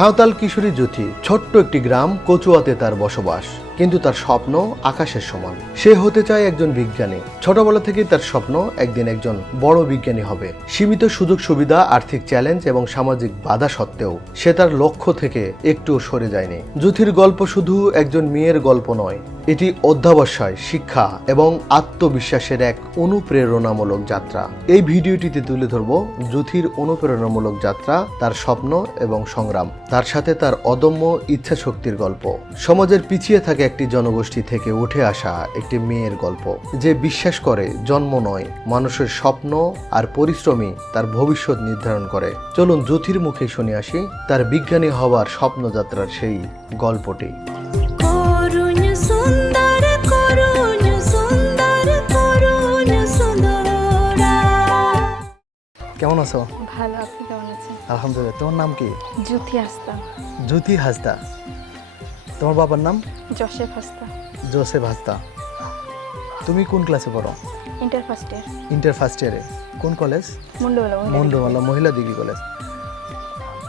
সাঁওতাল কিশোরী জ্যোতি ছোট্ট একটি গ্রাম কচুয়াতে তার বসবাস, কিন্তু তার স্বপ্ন আকাশের সমান। সে হতে চায় একজন বিজ্ঞানী। ছোটবেলা থেকেই তার স্বপ্ন একদিন একজন বড় বিজ্ঞানী হবে। সীমিত সুযোগ সুবিধা, আর্থিক চ্যালেঞ্জ এবং সামাজিক বাধা সত্ত্বেও সে তার লক্ষ্য থেকে একটুও সরে যায়নি। জ্যোতির গল্প শুধু একজন মেয়ের গল্প নয়, এটি অধ্যাবসায়, শিক্ষা এবং আত্মবিশ্বাসের এক অনুপ্রেরণামূলক যাত্রা। এই ভিডিওটিতে তুলে ধরব জ্যোতির অনুপ্রেরণামূলক যাত্রা, তার স্বপ্ন এবং সংগ্রাম, তার সাথে তার অদম্য ইচ্ছাশক্তির গল্প। সমাজের পিছিয়ে থাকা একটি জনগোষ্ঠী থেকে উঠে আসা একটি মেয়ের গল্প, যে বিশ্বাস করে জন্ম নয়, মানুষের স্বপ্ন আর পরিশ্রমই তার ভবিষ্যৎ নির্ধারণ করে। চলুন জ্যোতির মুখে শুনে আসি তার বিজ্ঞানী হওয়ার স্বপ্নযাত্রার সেই গল্পটি। কেমন আছো? ভালো, আপনি কেমন আছেন? আলহামদুলিল্লাহ। তোমার নাম কি? জ্যোতি হাসদা। জ্যোতি হাসদা। তোমার বাবার নাম? জোসেফ হাসদা। জোসেফ হাসদা। তুমি কোন ক্লাসে পড়ো? Inter first year. Inter first ইয়ারে। কোন কলেজ? মুন্ডমালা মহিলা ডিগ্রি কলেজ।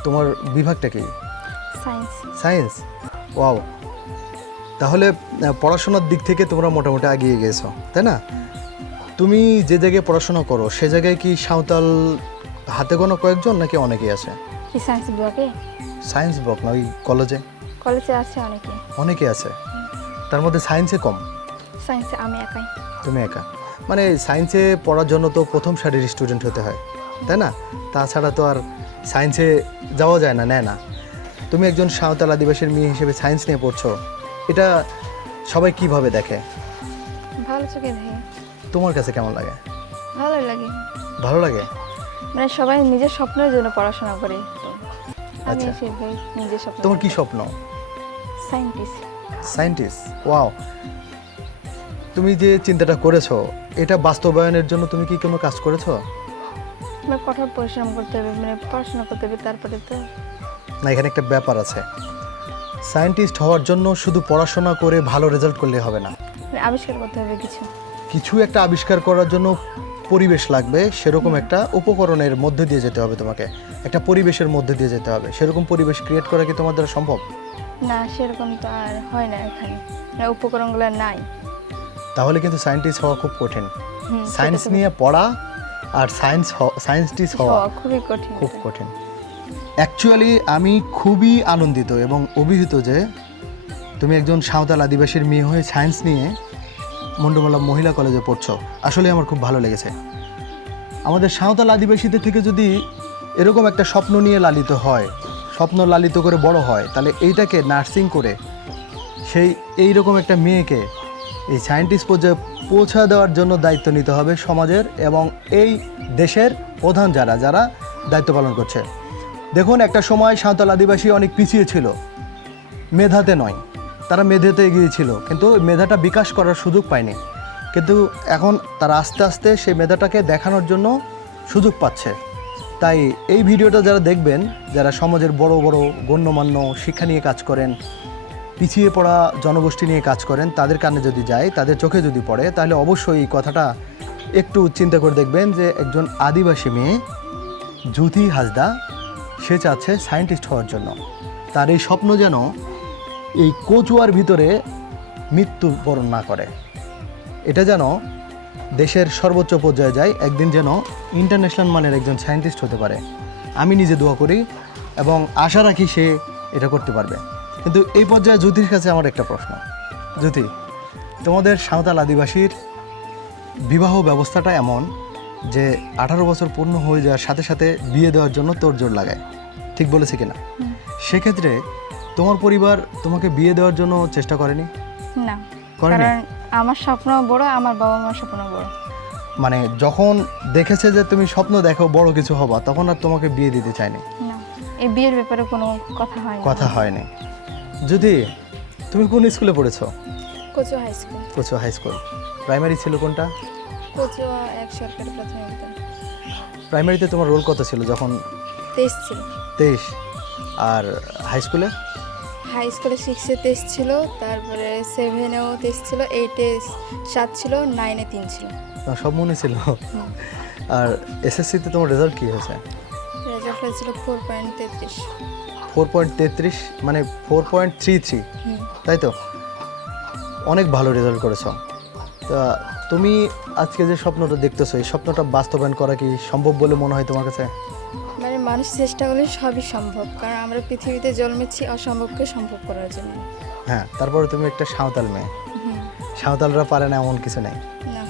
তোমার বিভাগটা কি? সায়েন্স। সায়েন্স। ওয়াও, তাহলে পড়াশোনার দিক থেকে তোমরা মোটামুটি এগিয়ে গেছো, তাই না? তুমি যে জায়গায় পড়াশোনা করো সে জায়গায় কি সাঁওতাল হাতে গোনা কয়েকজন নাকি অনেকেই আছে? কি সায়েন্স বিভাগে? সায়েন্স বিভাগ না, ওই কলেজে? কলেজে আছে অনেকে। অনেকে আছে, তার মধ্যে সায়েন্সে কম? সায়েন্সে আমি একাই। তুমি একা? মানে সায়েন্সে পড়ার জন্য তো প্রথম সারির স্টুডেন্ট হতে হয়, তাই না? তাছাড়া তো আর সায়েন্সে যাওয়া যায় না, নেয় না। তুমি একজন সাঁওতাল আদিবাসীর মেয়ে হিসেবে সায়েন্স নিয়ে পড়ছো, এটা সবাই কিভাবে দেখে? ভালো চোখে দেখে। তোমার কাছে কেমন লাগে? ভালো লাগে। ভালো লাগে? মানে সবাই নিজের স্বপ্নের জন্য পড়াশোনা করে, তো আমি আচ্ছা। সেভাবে নিজের স্বপ্ন। তোমার কি স্বপ্ন? সায়েন্টিস্ট। সায়েন্টিস্ট। ওয়াও, তুমি যে চিন্তাটা করেছো এটা বাস্তবায়নের জন্য তুমি কি কোনো কাজ করেছো? আমার কঠোর পরিশ্রম করতে হবে, মানে পড়াশোনা করতে হবে, তারপরে তো। না, এখানে একটা ব্যাপার আছে। সায়েন্টিস্ট হওয়ার জন্য শুধু পড়াশোনা করে ভালো রেজাল্ট করলে হবে না, মানে আবিষ্কার করতে হবে কিছু একটা আবিষ্কার করার জন্য পরিবেশ লাগবে। সেরকম একটা উপকরণের মধ্যে দিয়ে যেতে হবে, তোমাকে একটা পরিবেশের মধ্যে দিয়ে যেতে হবে। সেরকম পরিবেশ ক্রিয়েট করা কি তোমার দ্বারা সম্ভব? না, সেরকম তো আর হয় না এখানে, মানে উপকরণগুলো নাই। তাহলে কিন্তু সায়েন্টিস্ট হওয়া খুব কঠিন। সায়েন্স সেটা তো নিয়ে পড়া আর সায়েন্টিস্ট হওয়া খুবই কঠিন। খুব কঠিন। অ্যাকচুয়ালি আমি খুবই আনন্দিত এবং অভিভূত যে তুমি একজন সাঁওতাল আদিবাসীর মেয়ে হয়ে সায়েন্স নিয়ে মুন্ডমালা মহিলা কলেজে পড়ছো। আসলে আমার খুব ভালো লেগেছে। আমাদের সাঁওতাল আদিবাসীদের থেকে যদি এরকম একটা স্বপ্ন নিয়ে লালিত হয়, স্বপ্ন লালিত করে বড় হয়, তাহলে এইটাকে নার্সিং করে এইরকম একটা মেয়েকে এই সায়েন্টিস্ট পর্যায়ে পৌঁছা দেওয়ার জন্য দায়িত্ব নিতে হবে সমাজের এবং এই দেশের প্রধান যারা দায়িত্ব পালন করছে। দেখুন, একটা সময় সাঁওতাল আদিবাসী অনেক পিছিয়ে ছিল, মেধাতে নয়, তারা মেধাতে এগিয়েছিল, কিন্তু মেধাটা বিকাশ করার সুযোগ পায়নি। কিন্তু এখন তারা আস্তে আস্তে সেই মেধাটাকে দেখানোর জন্য সুযোগ পাচ্ছে। তাই এই ভিডিওটা যারা দেখবেন, যারা সমাজের বড় বড় গণ্যমান্য শিক্ষা নিয়ে কাজ করেন, পিছিয়ে পড়া জনগোষ্ঠী নিয়ে কাজ করেন, তাদের কানে যদি যায়, তাদের চোখে যদি পড়ে, তাহলে অবশ্যই এই কথাটা একটু চিন্তা করে দেখবেন যে একজন আদিবাসী মেয়ে জ্যোতি হাসদা, সে চাচ্ছে সায়েন্টিস্ট হওয়ার জন্য। তার এই স্বপ্ন যেন এই কচুয়ার ভিতরে মৃত্যুবরণ না করে, এটা যেন দেশের সর্বোচ্চ পর্যায়ে যায়, একদিন যেন ইন্টারন্যাশনাল মানের একজন সায়েন্টিস্ট হতে পারে। আমি নিজে দোয়া করি এবং আশা রাখি সে এটা করতে পারবে। কিন্তু এই পর্যায়ে জ্যোতির কাছে আমার একটা প্রশ্ন। জ্যোতি, তোমাদের সাঁওতাল আদিবাসীর বিবাহ ব্যবস্থাটা এমন যে 18 বছর পূর্ণ হয়ে যাওয়ার সাথে সাথে বিয়ে দেওয়ার জন্য তোড়জোড় লাগায়, ঠিক বলেছে কিনা? সেক্ষেত্রে তোমার পরিবার তোমাকে বিয়ে দেওয়ার জন্য চেষ্টা করেনি? না, কারণ আমার স্বপ্ন বড়, আমার বাবা মার স্বপ্ন বড়। মানে যখন দেখেছে যে তুমি স্বপ্ন দেখো বড় কিছু হবা, তখন আর তোমাকে বিয়ে দিতে চায়নি? না, এই বিয়ের ব্যাপারে কোনো কথা হয়নি। যদি তুমি কোন স্কুলে পড়েছো? Kachua high school. Kachua high school. Primary ছিল কোনটা? কচুয়া এক সরকারি প্রাথমিক বিদ্যালয়। প্রাইমারিতে তোমার রোল কত ছিল যখন? 23 ছিল। 23। আর হাই স্কুলে? হাই স্কুলে 6-এ 23 ছিল, তারপরে 7-এও 23 ছিল, 8-এ 7 ছিল, 9-এ 3 ছিল। তোমার সব মনে ছিল? আর এসএসসিতে তোমার রেজাল্ট কি হয়েছে? রেজাল্ট হয়েছিল 4.33। 4.33 মানে 4.33, তাই তো? অনেক ভালো রেজাল্ট করেছো। তা তুমি আজকে যে স্বপ্নটা দেখতেছো, এই স্বপ্নটা বাস্তবায়ন করা কি সম্ভব বলে মনে হয় তোমার কাছে? মানে মানুষ চেষ্টা করলে সবই সম্ভব, কারণ আমরা পৃথিবীতে জন্মেছি অসম্ভবকে সম্ভব করার জন্য। হ্যাঁ, তারপরে তুমি একটা সাঁওতাল মেয়ে। সাঁওতালরা পারে না এমন কিছু নেই। না।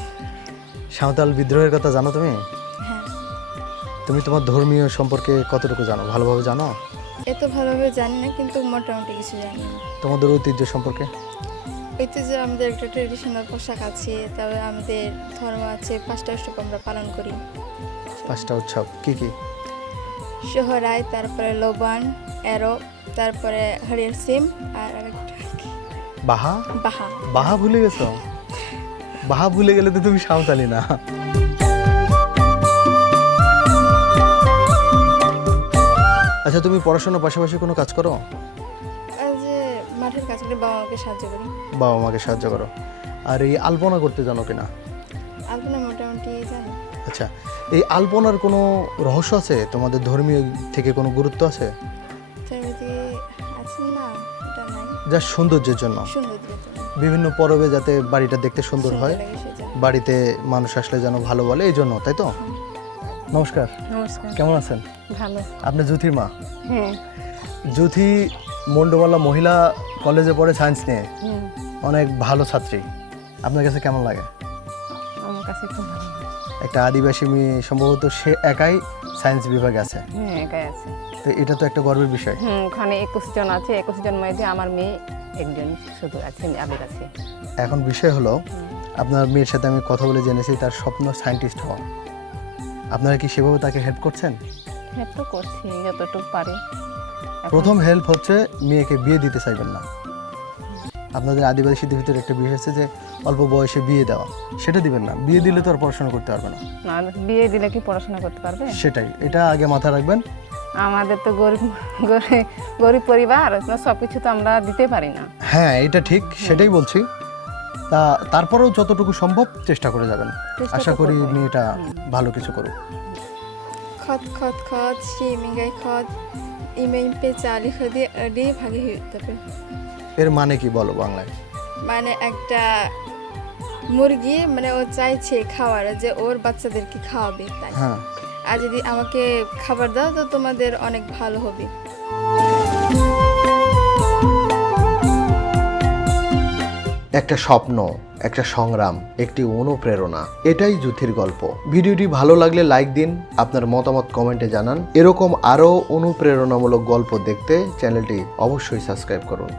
সাঁওতাল বিদ্রোহের কথা জানো তুমি? হ্যাঁ, তুমি তোমার ধর্মীয় সম্পর্কে কতটুকু জানো, ভালোভাবে জানো? এত ভালোভাবে জানি না, কিন্তু মোটামুটি কিছু জানি। তোমাদের ঐতিহ্য সম্পর্কে? ঐতিহ্য আমাদের একটা ট্রেডিশনাল পোশাক আছে, তারপরে আমাদের ধর্ম আছে, 5টা উৎসব আমরা পালন করি। 5টা উৎসব কি কি? সোহরাই, তারপরে লোবান, এরো, তারপরে হরিয়ার সিম, আর আরেকটা কি? বাহা? বাহা। বাহা ভুলে গেছো? বাহা ভুলে গেলে তো তুমি সাঁওতালি না। আচ্ছা, তুমি পড়াশোনার পাশাপাশি কোনো কাজ করো? আর যে মাঠের কাজ করে বাবা মাকে সাহায্য করি। বাবা মাকে সাহায্য করো। আর এই আলপনা করতে জানো কিনা? আলপনা মোটামুটি জানি। আচ্ছা, এই আলপনার কোনো রহস্য আছে? তোমাদের ধর্মীয় থেকে কোনো গুরুত্ব আছে? তার মধ্যে আছে না, এটা নাই। যা সৌন্দর্যের জন্য, সৌন্দর্য বিভিন্ন পরবে যাতে বাড়িটা দেখতে সুন্দর হয়, লাগে সেজন্য। বাড়িতে মানুষ আসলে যেন ভালো বলে, এই জন্য, তাই তো? নমস্কার, নমস্কার। কেমন আছেন? ভালো। আপনি জ্যোতির মা? হ্যাঁ। জ্যোতি মন্ডমালা মহিলা কলেজে পড়ে সায়েন্স নিয়ে, হুম, অনেক ভালো ছাত্রী। আপনার কাছে কেমন লাগে? আমার কাছে খুব ভালো লাগে। একটা আদিবাসী মেয়ে, সম্ভবত সে একাই সায়েন্স বিভাগে আছে, হ্যাঁ, একাই আছে। তো এটা তো একটা গর্বের বিষয়। ওখানে 21 জন আছে, 21 জন মধ্যে আমার মেয়ে একজন শুধু আছে, আবেগ আছে। এখন বিষয় হলো, আপনার মেয়ের সাথে আমি কথা বলে জেনেছি তার স্বপ্ন সায়েন্টিস্ট হওয়া। আপনারা কি সেভাবে তাকে হেল্প করছেন? হেল্প তো করছি যতটুকু পারি। এখন প্রথম হেল্প হচ্ছে মেয়েকে বিয়ে দিতে চাইবেন না। আপনাদের আদিবাসীদের ভিতরে একটা বিষয় আছে যে অল্প বয়সে বিয়ে দেওয়া, সেটা দিবেন না। বিয়ে দিলে তো আর পড়াশোনা করতে পারবে না। না, বিয়ে দিলে কি পড়াশোনা করতে পারবে? সেটাই, এটা আগে মাথায় রাখবেন। আমাদের তো গরিব পরিবার, সব কিছু তো আমরা দিতে পারি না। হ্যাঁ, এটা ঠিক, সেটাই বলছি। তা তারপরেও যতটুকু সম্ভব চেষ্টা করে যাবেন। চেষ্টা তো আশা করি করবোই। মেয়েটা ভালো কিছু করুক। খত খত খত শিমিঙ্গাই খত ইমেইন পে চালি খদি আডি ভাগে হইতে। এর মানে কি বলো বাংলায়? মানে একটা মুরগি, মানে ও চাইছে খাওয়ার, যে ওর বাচ্চাদেরকে খাওয়াবে, তাই। হ্যাঁ, আর যদি আমাকে খাবার দাও তো তোমাদের অনেক ভালো হবে। একটা স্বপ্ন, একটা সংগ্রাম, একটি অনুপ্রেরণা, এটাই জ্যোতির গল্প। ভিডিওটি ভালো লাগলে লাইক দিন, আপনার মতামত কমেন্টে জানান। এরকম আরও অনুপ্রেরণামূলক গল্প দেখতে চ্যানেলটি অবশ্যই সাবস্ক্রাইব করুন।